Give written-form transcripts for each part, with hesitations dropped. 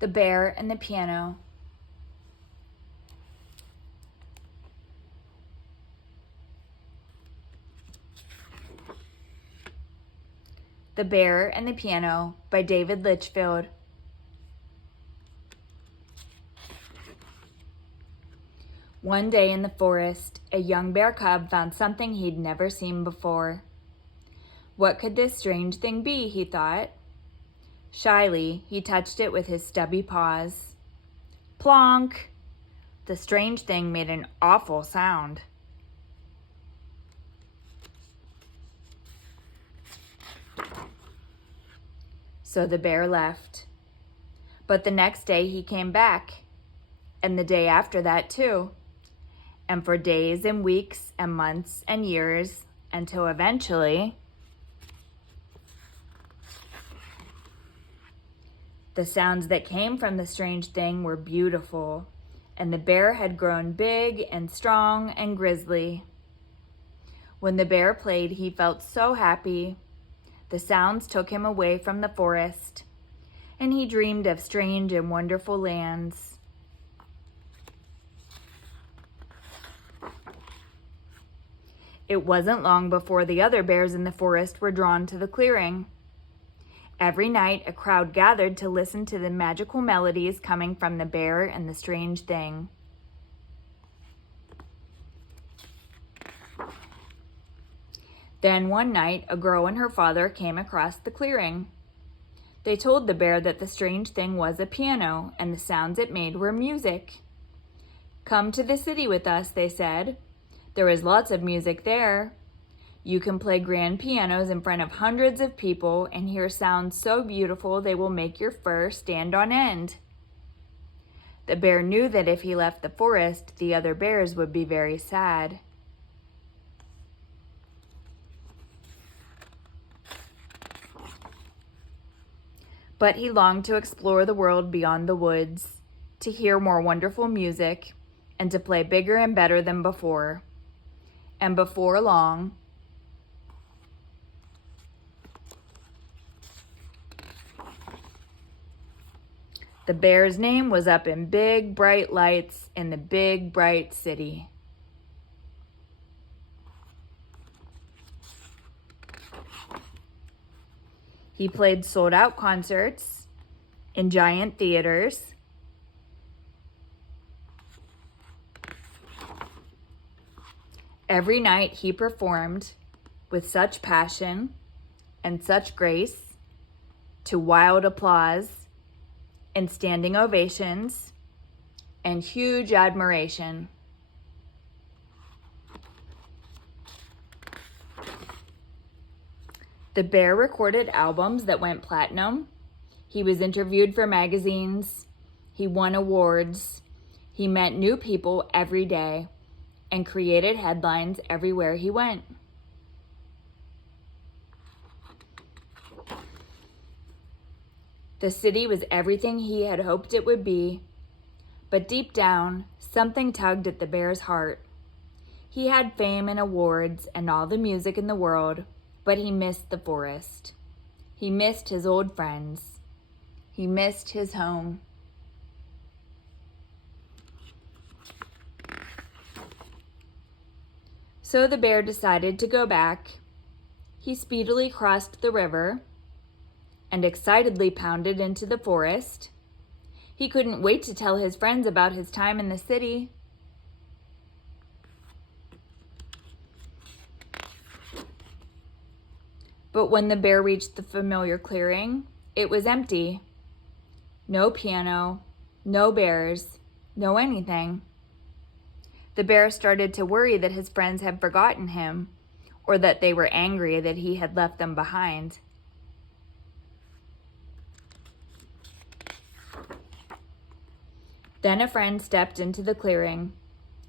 The Bear and the Piano. The Bear and the Piano by David Litchfield. One day in the forest, a young bear cub found something he'd never seen before. What could this strange thing be, he thought. Shyly, he touched it with his stubby paws. Plonk! The strange thing made an awful sound. So the bear left. But the next day he came back, and the day after that too, and for days and weeks and months and years, until eventually the sounds that came from the strange thing were beautiful, and the bear had grown big and strong and grizzly. When the bear played, he felt so happy. The sounds took him away from the forest, and he dreamed of strange and wonderful lands. It wasn't long before the other bears in the forest were drawn to the clearing. Every night, a crowd gathered to listen to the magical melodies coming from the bear and the strange thing. Then one night, a girl and her father came across the clearing. They told the bear that the strange thing was a piano, and the sounds it made were music. "Come to the city with us," they said. "There is lots of music there. You can play grand pianos in front of hundreds of people and hear sounds so beautiful they will make your fur stand on end." The bear knew that if he left the forest, the other bears would be very sad. But he longed to explore the world beyond the woods, to hear more wonderful music, and to play bigger and better than before. And before long, the bear's name was up in big, bright lights in the big, bright city. He played sold-out concerts in giant theaters. Every night he performed with such passion and such grace to wild applause and standing ovations and huge admiration. The bear recorded albums that went platinum. He was interviewed for magazines. He won awards. He met new people every day and created headlines everywhere he went. The city was everything he had hoped it would be, but deep down, something tugged at the bear's heart. He had fame and awards and all the music in the world, but he missed the forest. He missed his old friends. He missed his home. So the bear decided to go back. He speedily crossed the river and excitedly pounded into the forest. He couldn't wait to tell his friends about his time in the city. But when the bear reached the familiar clearing, it was empty. No piano, no bears, no anything. The bear started to worry that his friends had forgotten him, or that they were angry that he had left them behind. Then a friend stepped into the clearing.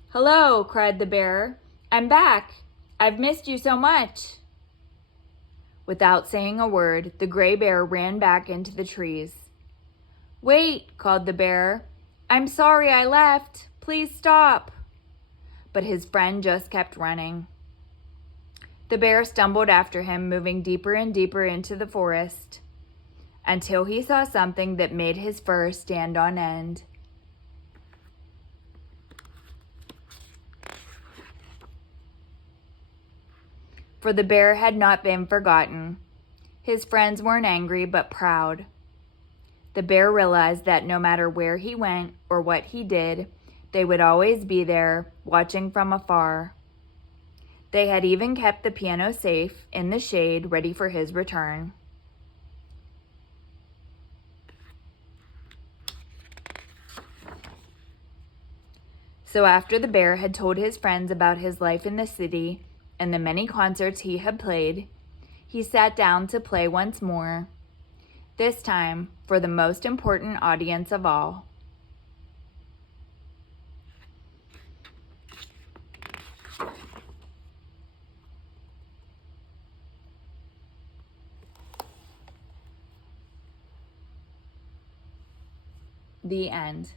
"Hello," cried the bear. "I'm back. I've missed you so much." Without saying a word, the gray bear ran back into the trees. "Wait," called the bear. "I'm sorry I left. Please stop." But his friend just kept running. The bear stumbled after him, moving deeper and deeper into the forest. until he saw something that made his fur stand on end. For the bear had not been forgotten. His friends weren't angry but proud. The bear realized that no matter where he went or what he did, they would always be there, watching from afar. They had even kept the piano safe in the shade, ready for his return. So after the bear had told his friends about his life in the city and the many concerts he had played, he sat down to play once more, this time for the most important audience of all. The end.